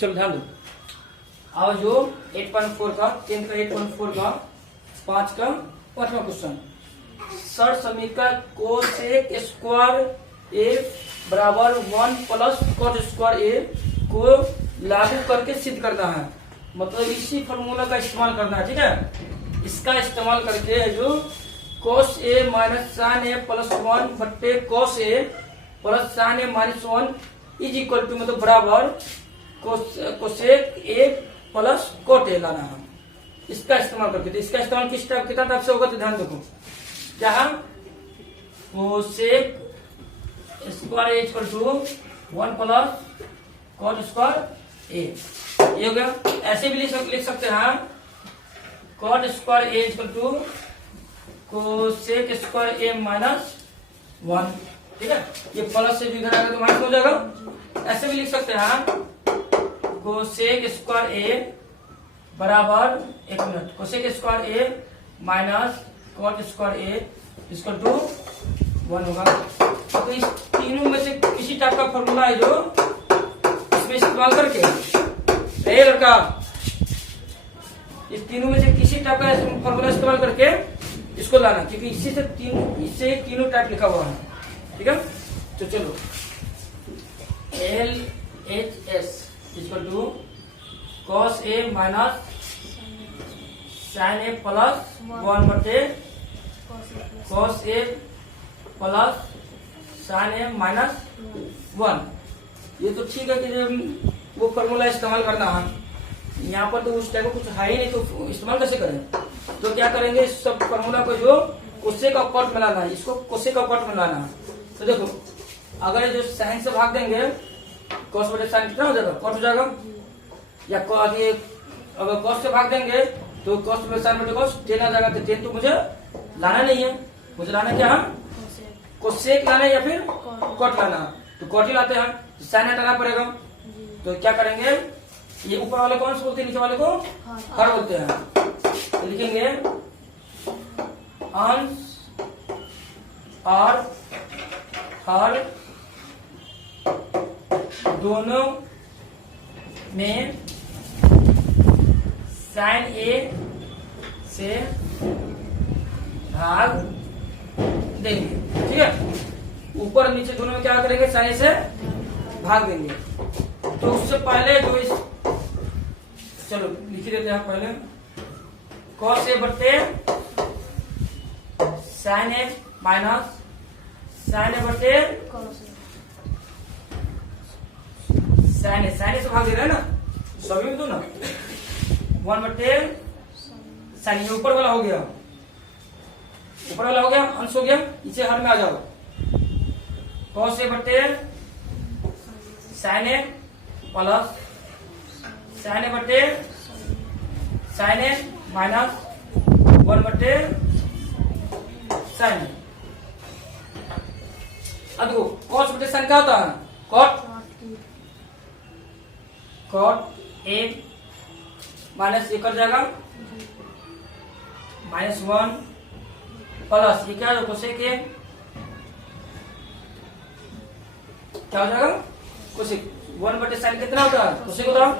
चलो ध्यान दो। अब जो 8.4 का 10 का 8.4 का 5 का 5वां क्वेश्चन, सर समीकरण कोसेक स्क्वायर ए बराबर 1 प्लस कॉट स्क्वायर ए को लागू करके सिद्ध करना है। मतलब इसी फॉर्मूला का इस्तेमाल करना है, ठीक है। इसका इस्तेमाल करके जो cos A minus sine A plus 1 बट्टे cos A plus sine A minus 1 is equal to मतलब बराबर cosec A plus cot A लाना है। इसका इस्तेमाल करके, तो इसका इस्तेमाल किस टाइप कितना टाइप से होगा तो ध्यान देखो। जहां cosec square equal to 1 plus cot square A, ये हो गया। ऐसे भी लिख सकते हैं cot square A equal to cosec square A minus 1, ठीक है। ये प्लस से जो इधर आएगा तो माइनस हो जाएगा। ऐसे भी लिख सकते हैं कोसेक स्क्वायर ए बराबर, एक मिनट, cosec square A minus cot square A equal to 1 होगा। तो इस तीनों में से किसी टाइप का फॉर्मूला है जो इसमें इस्तेमाल करके, ए लड़का, इस तीनों में से किसी टाइप का फॉर्मूला इस्तेमाल करके इसको लाना, क्योंकि इससे तीनों टाइप लिखा हुआ है, ठीक है। तो चलो LHS equal to cos A minus sine A plus 1 बटे cos A plus sine A minus 1। ये तो ठीक है कि वो फॉर्मूला इस्तेमाल करना है। यहाँ पर तो उस टाइप का कुछ है ही नहीं, तो इस्तेमाल कैसे करें? तो क्या करेंगे, इस सब फॉर्मूला को जो कोसे का कॉट में लाना है, इसको कोसे का कॉट में लाना है। तो देखो, अगर जो साइन से भाग देंगे कॉस बटे साइन कितना हो जाएगा, कॉट हो जाएगा। या अगर कॉस से भाग देंगे तो कॉस बटे साइन बटे कॉस 10 आ जाएगा। तो 10 तो मुझे लाना नहीं है, मुझे लाना क्या है, कोसेक लाना है या फिर कॉट लाना है। तो कॉट ही लाते हैं, तो साइन हटाना पड़ेगा। तो क्या करेंगे, ये ऊपर वाले कौन से बोलते हैं, नीचे वाले को हर बोलते हैं। तो लिखेंगे अंश और हर दोनों में साइन ए से भाग देंगे, ठीक है। ऊपर नीचे दोनों में क्या करेंगे, साइन ए से भाग देंगे। तो उससे पहले जो इस, चलो लिख देते हैं पहले, कॉस ए बट्टे साइन ए माइनस साइन ए बट्टे साइन ए से भाग दे रहे हैं ना सभी में, तो ना 1 बट्टे साइन, ये ऊपर वाला हो गया, ऊपर वाला हो गया, अंश हो गया। इसे हर में आ जाओ, कॉस ए बट्टे साइन ए प्लस साइन ए बट्टे साइन ए माइनस 1 बट्टे साइन ए। अब देखो कॉस बटे साइन क्या होता है, कॉट ए माइनस ये कर जाएगा -1 प्लस ये क्या है, कोसेक ए क्या हो जाएगा, कोसेक 1 बटे साइन कितना होता है, कोसेक होता है।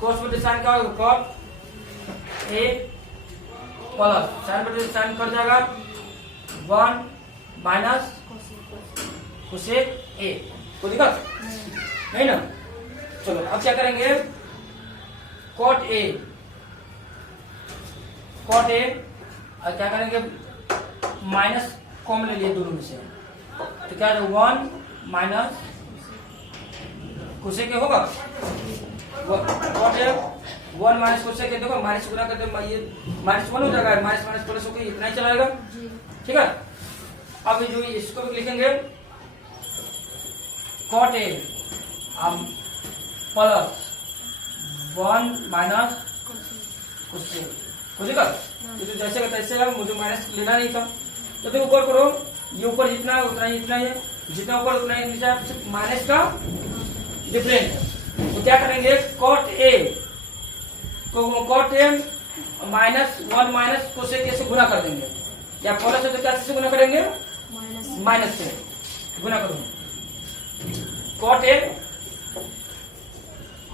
कॉस बटे साइन क्या होगा, कॉट ए प्लस साइन बटे साइन कर जाएगा 1 माइनस कोसेक ए। कोई दिक्कत नहीं ना। चलो अब क्या करेंगे, कॉट ए और क्या करेंगे, माइनस कॉमन ले लिए दोनों में से, तो क्या है 1 माइनस कोसेक ए होगा, cot A 1 minus cosec A. देखो माइनस गुना करते ये -1 हो जाएगा, माइनस माइनस प्लस होकर इतना ही चलाएगा, ठीक है। अब जो इसको भी लिखेंगे cot A plus 1 minus cosec, ये तो जैसे का तैसे है, मुझे माइनस लेना नहीं था। तो देखो ऊपर करो, ये ऊपर जितना है उतना ही इतना ही है, जितना ऊपर उतना ही नीचे, माइनस का डिफरेंट है। तो क्या करेंगे, कॉट ए को cot A minus 1 minus cosec A से गुना कर देंगे, या प्लस है तो क्या से गुना करेंगे, माइनस से गुना करो। Cot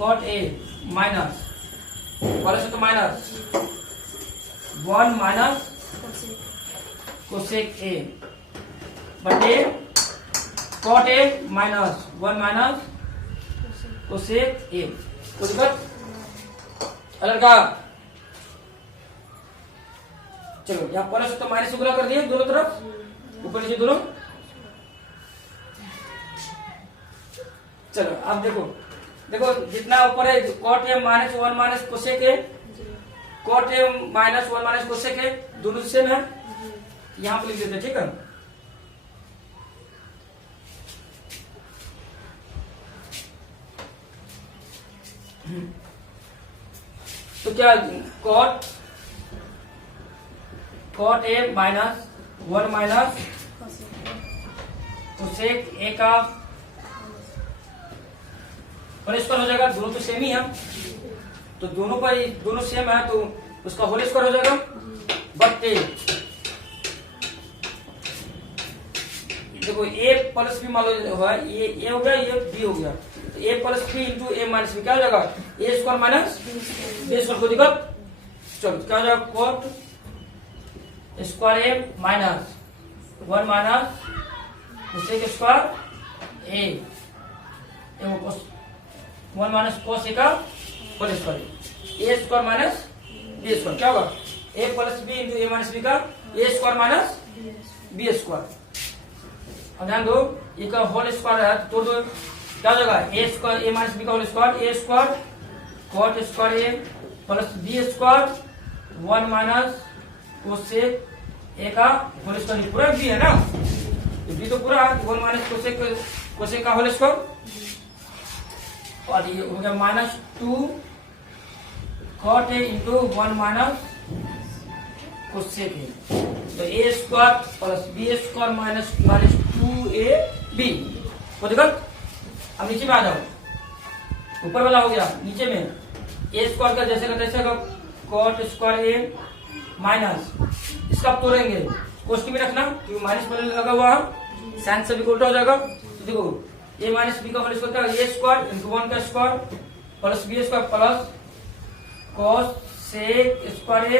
cot A minus plus तो माइनस 1 माइनस कोसेक ए बटे cot A minus 1 minus cosec A. कोई दिक्कत अलग का? चलो यहाँ प्लस तो माइनस गुना कर दिए दोनों तरफ, ऊपर नीचे दोनों। चलो अब देखो देखो जितना ऊपर है cot A minus 1 minus cosec A, cot A minus 1 minus cosec A दोनों सेम है, यहाँ पे लिख देते हैं। ठीक है, तो क्या cot A minus 1 minus cosec A का होल स्क्वायर हो जाएगा। दोनों तो सेम ही है, तो दोनों सेम है तो उसका होल स्क्वायर हो जाएगा। बटे देखो ए प्लस बी मान लो है, ये ए हो गया, ये बी हो गया, तो ए plus B into A minus B क्या हो जाएगा? A square minus B square. कोई दिक्कत? चलो क्या हो जाएगा? Cot square A minus 1 minus cosec square A 1 minus cos ए का whole square, A square minus B square क्या होगा? ए plus B into A minus B का ए स्क्वायर माइनस बी स्क्वायर। अब ध्यान दो, ये का होल स्क्वायर है तो दो क्या हो जाएगा? A square A minus B का whole square, A square cot square A plus B square 1 minus cosec A का होल स्क्वायर। पूरा बी है ना, तो बी तो पूरा 1 माइनस कोसेक का होल स्क्वायर, और ये हो गया -2 cot A into 1 minus cosec A. तो A square plus B square minus 2ab। को दिक्कत? अब नीचे में आ जाओ, ऊपर वाला हो गया, नीचे में ए स्क्वायर का जैसे का तैसे का कॉट स्क्वायर ए माइनस, इसका आप तोड़ेंगे कोष्टक में रखना क्योंकि माइनस पहले लगा हुआ है, साइन से भी उल्टा हो जाएगा। तो देखो ए माइनस बी का होल स्क्वायर क्या? ए स्क्वायर इंटू 1 का square plus B square plus cosec square A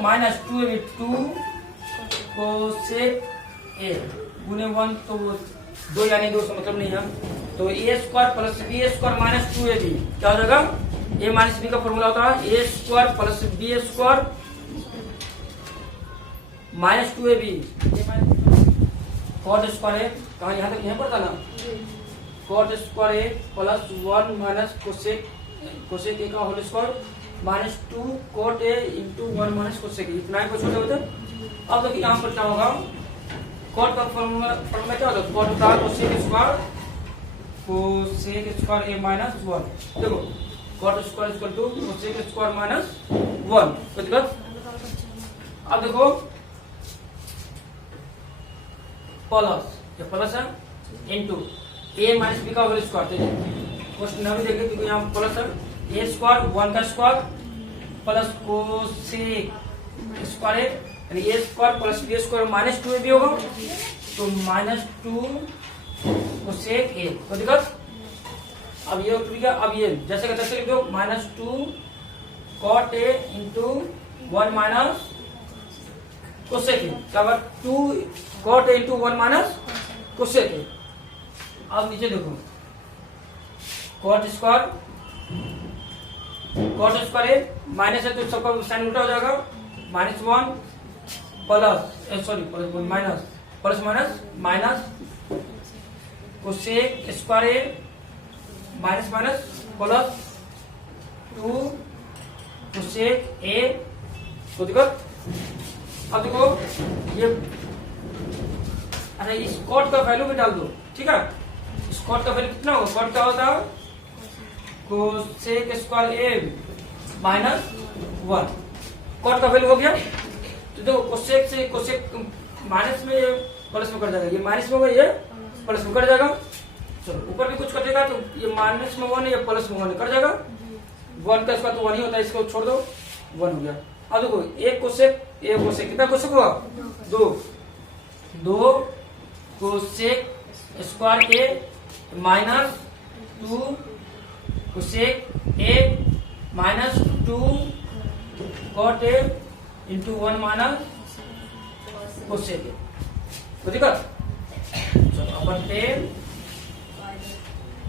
minus 2 cosec A गुने 1, तो 2 यानी 2 से मतलब नहीं है, तो A square plus B square minus 2ab क्या हो जाएगा? ए माइनस बी का फॉर्मूला होता है A square plus B square minus 2ab cot square A कहा यहाँ तक यहाँ पड़ता ना, cot square A plus 1 minus cosec A का whole square minus 2 cot A into 1 minus cosec A. इतना ही कुछ छोटे होते। अब देखिए यहाँ पर क्या होगा? कॉट का फॉर्मूला क्या होता है? कॉट होता है कोसेक स्क्वायर ए माइनस 1। देखो cot square equal to cosec square minus 1। कोई दिक्कत? अब देखो प्लस, ये प्लस है इंटू ए माइनस बी का होल स्क्वायर। क्वेश्चन अभी देखिए क्योंकि यहाँ प्लस है, ए स्क्वायर 1 का स्क्वायर प्लस कोसेक स्क्वायर यानी A square plus B square minus 2ab होगा, तो -2 कोसेक ए। कोई दिक्कत? अब ये उठ गया, अब ये जैसे का तैसे लिख दो -2 cot A into 1 minus cosec A क्या होगा? 2 cot A into 1 minus cosec A. अब नीचे देखो कॉट स्क्वायर ए माइनस है तो सबका साइन उल्टा हो जाएगा, -1 plus sorry minus plus minus cosec square A minus plus 2 cosec ए। को दिक्कत? अब देखो ये अच्छा इस कॉट का वैल्यू भी डाल दो। ठीक है, इस कॉट का वैल्यू कितना होगा? कॉट का होता है cosec square A minus 1। Cot का वैल्यू हो गया, तो देखो कोसेक से कोसेक माइनस में प्लस में कर जाएगा, ये माइनस में होगा, ये प्लस में कर जाएगा। चलो ऊपर भी कुछ कटेगा तो ये माइनस में 1 ये प्लस में 1 कर जाएगा। 1 का स्क्वायर तो 1 ही होता है, इसको छोड़ दो 1 हो गया। अब देखो एक कोसेक कितना कोसेक हुआ? 2 cosec square A minus 2 cosec A minus 2 cot A into 1 minus cosec A. ठीक है, चलो अपन टेन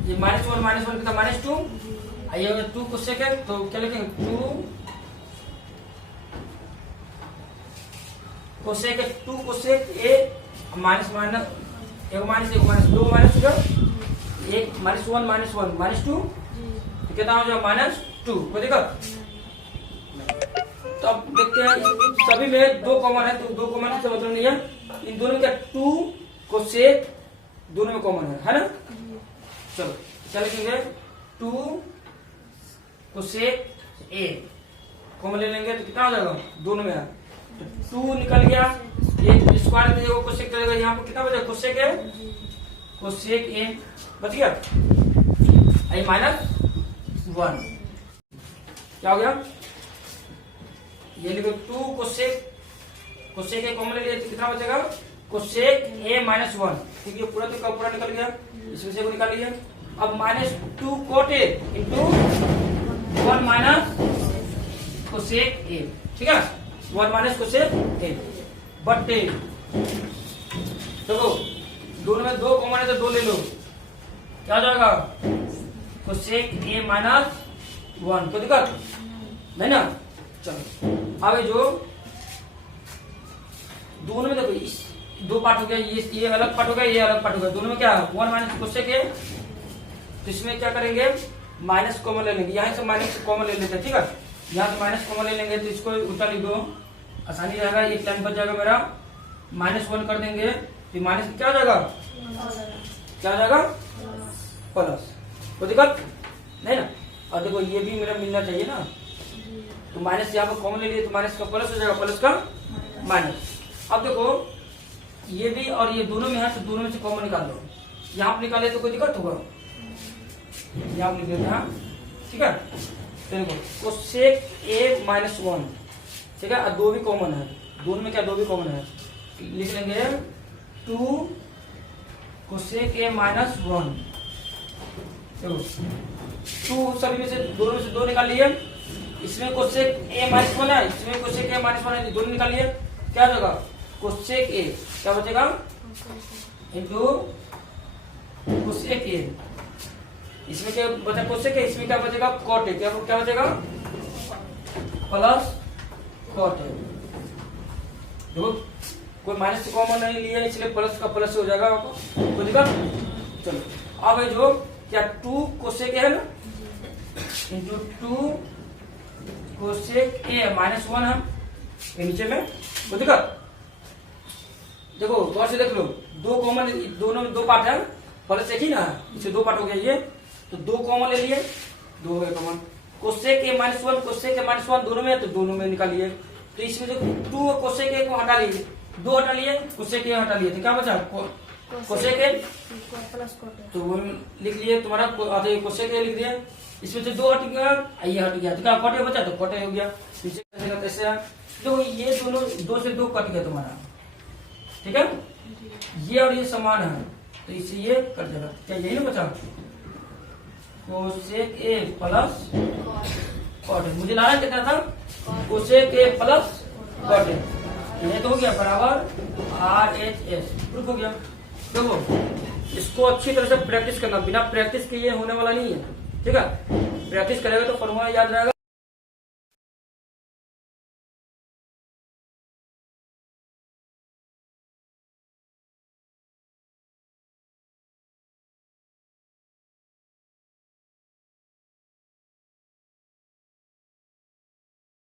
ये -1 कितना -2, आइए अगर 2 कोसेक है तो क्या लिखेंगे 2 कोसेक है, 2 कोसेक ए माइनस एक माइनस 2 माइनस एक -1 -2 तो कितना हो जाएगा -2। कोई दिक्कत? तो अब देखते हैं सभी में 2 कॉमन है, तो 2 कॉमन से मतलब नहीं है, इन दोनों में क्या 2 कोसेक दोनों में कॉमन है ना। चलो क्या लिखेंगे 2 कोसेक ए कॉमन ले लेंगे तो कितना हो जाएगा दोनों में है, तो 2 निकल गया, एक स्क्वायर में कोसेक चलेगा, यहाँ पर कितना बचा कोसेक ए, कोसेक ए बच गया, आई -1 क्या हो गया, ये लिखो 2 कोसेक ए कॉमन ले लिया तो कितना बचेगा कोसेक ए -1। ठीक है, पूरा तो पूरा निकल गया, इस विषय को निकाल लिया। अब -2 cot A into 1 minus cosec A. ठीक है, 1 माइनस कोसेक ए बटे, देखो दोनों में 2 कॉमन है तो 2 ले लो, क्या हो जाएगा कोसेक ए -1। कोई दिक्कत नहीं ना। चलो आगे जो दोनों में देखो इस 2 पार्ट हो गया, ये अलग पार्ट हो गया, ये अलग पार्ट हो गया, दोनों में क्या 1 माइनस कोसेक ए, तो इसमें क्या करेंगे माइनस कॉमन ले लेंगे, यहाँ से माइनस कॉमन ले लेते हैं। ठीक है, यहाँ से माइनस कॉमन ले लेंगे तो इसको उल्टा लिख दो, आसानी रहेगा, एक लाइन बच जाएगा मेरा, -1 कर देंगे तो माइनस क्या हो जाएगा, क्या हो जाएगा प्लस। कोई दिक्कत नहीं ना। और देखो ये भी मेरा मिलना चाहिए ना, तो माइनस यहाँ पर कॉमन ले लिए तो माइनस का प्लस हो जाएगा, प्लस का माइनस। अब देखो ये भी और ये दोनों में है तो दोनों में से कॉमन निकाल दो, यहाँ पर निकाले तो कोई दिक्कत होगा, यहाँ लिख देते हैं। ठीक है, तो देखो कोसेक ए -1, ठीक है, और 2 भी कॉमन है, दोनों में क्या 2 भी कॉमन है, लिख लेंगे 2 कोसेक ए -1। देखो 2 सभी में से दोनों में से 2 निकाल लिए, इसमें कोसेक ए -1 है, इसमें कोसेक ए -1 है, दोनों निकाल लिए, क्या हो जाएगा कोसेक ए क्या बचेगा इंटू कोसेक ए, इसमें क्या बचा कोसेक ए, इसमें क्या बचेगा कॉट ए, क्या बचेगा प्लस कॉट ए। देखो कोई माइनस कॉमन नहीं लिया इसलिए प्लस का प्लस हो जाएगा आपको, कोई दिक्कत। चलो अब है जो क्या 2 कोसेक ए है ना इंटू 2 कोसेक ए -1 है, ये नीचे में कोई दिक्कत। देखो गौर से देख लो, 2 कॉमन, दोनों में 2 पार्ट है, प्लस एक ही ना, इसे 2 पार्ट हो गया, ये तो 2 कॉमन ले लिए, 2 हो गए कॉमन, कोसेक ए -1 कोसेक ए -1 दोनों में, तो दोनों में निकालिए, तो इसमें जो 2 कोसेक ए को हटा लिए, 2 हटा लिए, कोसेक ए हटा लिए, तो क्या बचा cosec A plus cot A, तो वो लिख लिए तुम्हारा कोसेक ए लिख दिया, इसमें से 2 हट गया, ये हट गया, तो क्या कॉट ए बचा, तो कॉट ए हो गया, पीछे कैसे तो ये दोनों 2 से 2 कट गया तुम्हारा। ठीक है, ये और ये समान है तो इसे ये कट जाएगा, क्या यही ना बचा cosec A plus cot A, मुझे लाना कितना था cosec A plus cot A, ये तो हो गया बराबर RHS, प्रूफ हो गया। देखो इसको अच्छी तरह से प्रैक्टिस करना, बिना प्रैक्टिस के ये होने वाला नहीं है। ठीक है, प्रैक्टिस करेगा तो फॉर्मूला याद रहेगा।